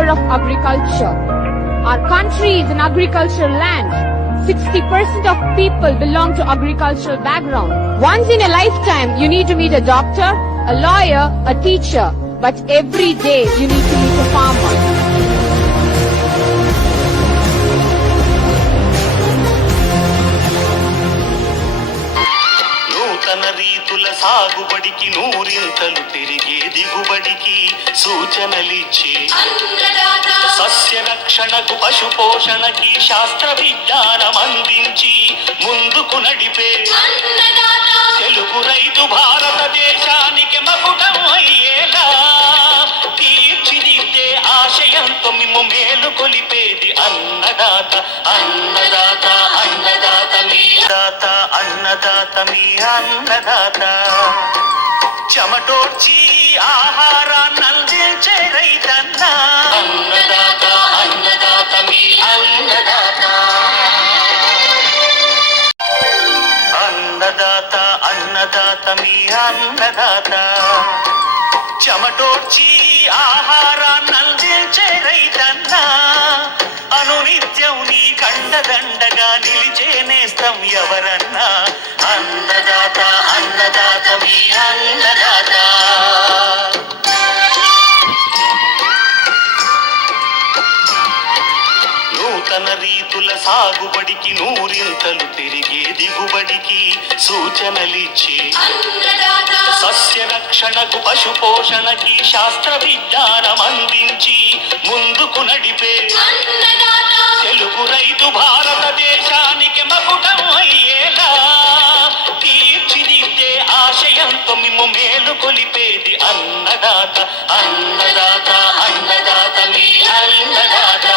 power of agriculture. Our country is an agricultural land. 60% of people belong to agricultural background. Once in a lifetime, you need to meet a doctor, a lawyer, a teacher, but every day you need to meet a farmer. నూతన రీతుల సాగుబడికి నూరింతలు పెరిగే దిగుబడికి సూచనలిచ్చి సస్య రక్షణకు పశు పోషణకి శాస్త్ర విజ్ఞానం అందించి ముందుకు నడిపే తెలుగు రైతు భారతదేశానికి మకుటం అయ్యేలా తీర్చిదిద్దే ఆశయంతో మిమ్ము మేలు కొలిపేది అన్నదాత అన్నదాత అన్నదాత మీ దాత అన్నదాత మీ అన్నదాత చెమటోడ్చి ఆహారాన్ని అందించే రైతన్న అన్నదాత అన్నదాత మీ అన్నదాత అన్నదాత అన్నదాత మీ అన్నదాత చెమటోడ్చి ఆహారాన్ని అందించే రైతన్న అనునిత్యం నీ కండదండగా నిలిచే నేస్తం ఎవరన్నా అన్నదాత అన్నదాత మీ అన్నదాత నూతన రీతుల సాగుబడికి నూరింతలు పెరిగే దిగుబడికి సూచనలిచ్చి సస్య రక్షణకు పశు పోషణకి శాస్త్ర విజ్ఞానం అందించి ముందుకు నడిపే తెలుగు రైతు భారతదేశానికి మకుటం అయ్యేలా తీర్చిదిద్దే ఆశయంతో మిమ్ము మేలు కొలిపేది అన్నదాత అన్నదాత అన్నదాత మీ అన్నదాత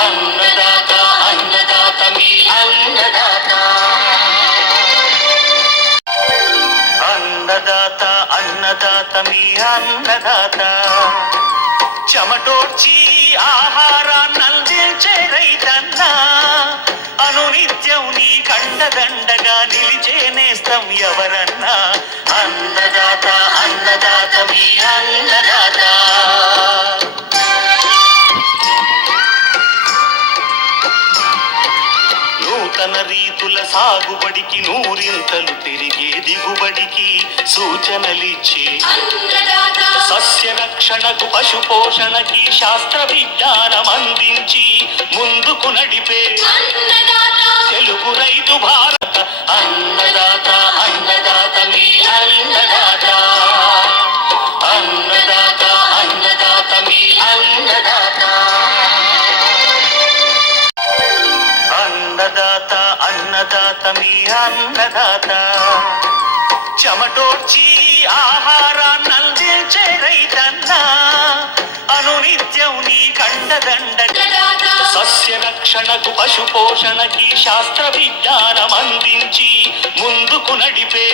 అన్నదాత అన్నదాత మీ అన్నదాత అన్నదాత అన్నదాత మీ అన్నదాత చెమటోడ్చి ఆహారాన్ని అందించే రైతన్న అనునిత్యం నీ కండదండగా నిలిచే నేస్తం ఎవరన్నా అన్నదాత అన్నదాత మీ అన్నదాత నూతన రీతుల సాగుబడికి నూరింతలు పెరిగే దిగుబడికి సూచనలిచ్చి సస్య రక్షణకు పశు పోషణకి శాస్త్ర విజ్ఞానం అందించి ముందుకు నడిపే తెలుగు రైతు భారత అన్నదాత అన్నదాత మీ అన్నదాత అన్నదాత అన్నదాత మీ అన్నదాత అన్నదాత అన్నదాత మీ అన్నదాత చెమటోడ్చి ఆహారాన్ని అందించే రైతన్న అనునిత్యం నీ కండదండగా సస్య రక్షణకు పశు పోషణకి శాస్త్ర విజ్ఞానం అందించి ముందుకు నడిపే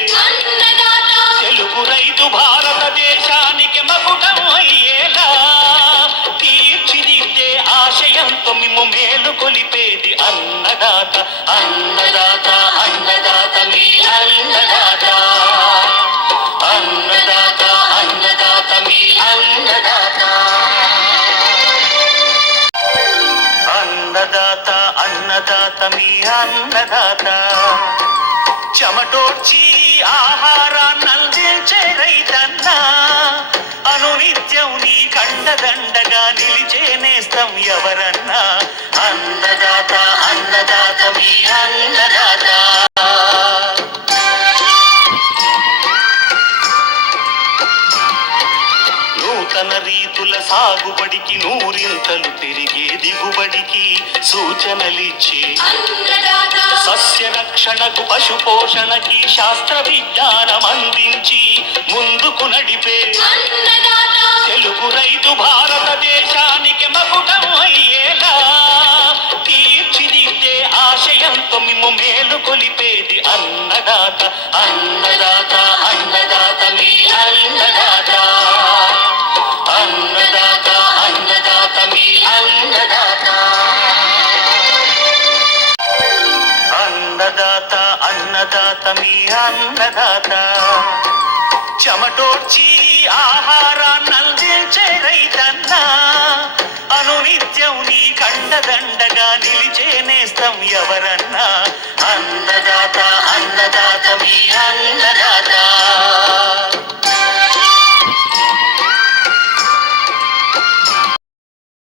తెలుగు రైతు భారతదేశానికి మకుటం అయ్యేలా తీర్చిదిద్దే ఆశయంతో మిమ్ము మేలు కొలిపేది అన్నదాత అన్నదాత అన్నదాత మీ అన్నదాత అన్నదాత అన్నదాత మీ అన్నదాత అన్నదాత అన్నదాత మీ అన్నదాత చెమటోడ్చి ఆహారాన్ని అందించే రైతన్న అనునిత్యం నీ కండదండగా నిలిచే నేస్తం ఎవరన్నా అన్నదాత అన్నదాత మీ అన్నదాత నూతన రీతుల సాగుబడికి నూరింతలు పెరిగే దిగుబడికి సూచనలిచ్చి సస్య రక్షణకు పశు పోషణకి శాస్త్ర విజ్ఞానం అందించి ముందుకు నడిపే తెలుగు రైతు భారతదేశానికి మకుటం అయ్యేలా తీర్చిదిద్దే ఆశయంతో మిమ్ము మేలు కొలిపేది అన్నదాత అన్నదాత అన్నదాత మీ అన్నదాత అన్నదాత అన్నదాత మీ అన్నదాత అన్నదాత అన్నదాత మీ అన్నదాత చెమటోడ్చి ఆహారాన్ని అందించే రైతన్న అండదండగా నిలిచే నేస్తం ఎవరన్నా